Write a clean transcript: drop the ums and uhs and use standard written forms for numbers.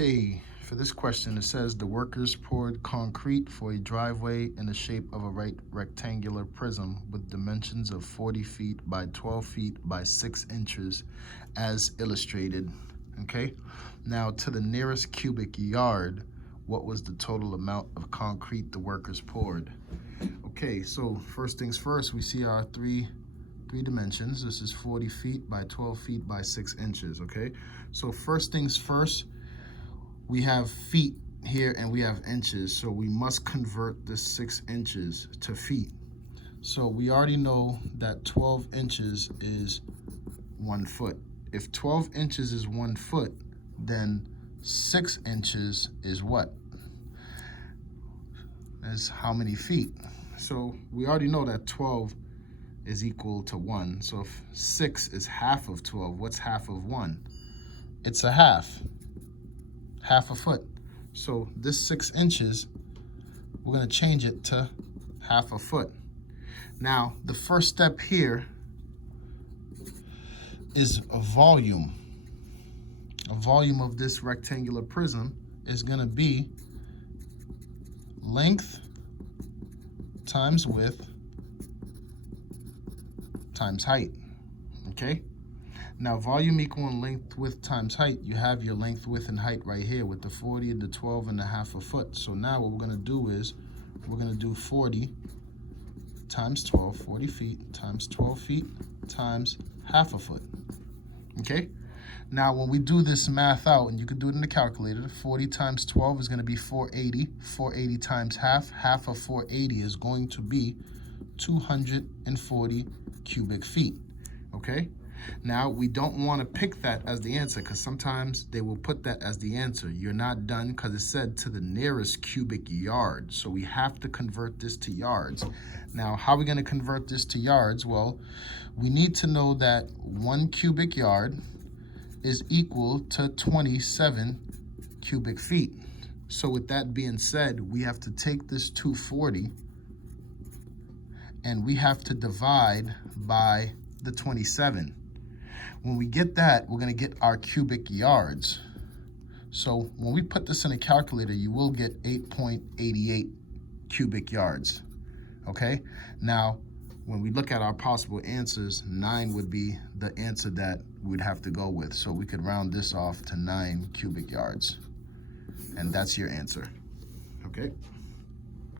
Okay, for this question, it says the workers poured concrete for a driveway in the shape of a right rectangular prism with dimensions of 40 feet by 12 feet by 6 inches as illustrated. Okay, now to the nearest cubic yard, what was the total amount of concrete the workers poured? Okay, so first things first, we see our three dimensions. This is 40 feet by 12 feet by 6 inches, okay? So first things first, we have feet here and we have inches, so we must convert this 6 inches to feet. So we already know that 12 inches is 1 foot. If 12 inches is 1 foot, then 6 inches is what? Is how many feet? So we already know that 12 is equal to 1. So if 6 is half of 12, what's half of 1? It's a half a foot. So this 6 inches, we're going to change it to half a foot. Now, the first step here is a volume. A volume of this rectangular prism is going to be length times width times height, okay? Now, volume equaling length, width times height, you have your length, width, and height right here with the 40 and the 12 and a half a foot. So now what we're gonna do is, we're gonna do 40 times 12, 40 feet times 12 feet times half a foot, okay? Now, when we do this math out, and you can do it in the calculator, 40 times 12 is gonna be 480. 480 times half of 480 is going to be 240 cubic feet, okay? Now, we don't want to pick that as the answer because sometimes they will put that as the answer. You're not done because it said to the nearest cubic yard. So we have to convert this to yards. Now, how are we going to convert this to yards? Well, we need to know that 1 cubic yard is equal to 27 cubic feet. So with that being said, we have to take this 240 and we have to divide by the 27. When we get that, we're gonna get our cubic yards. So when we put this in a calculator, you will get 8.88 cubic yards, okay? Now, when we look at our possible answers, 9 would be the answer that we'd have to go with. So we could round this off to 9 cubic yards. And that's your answer, okay?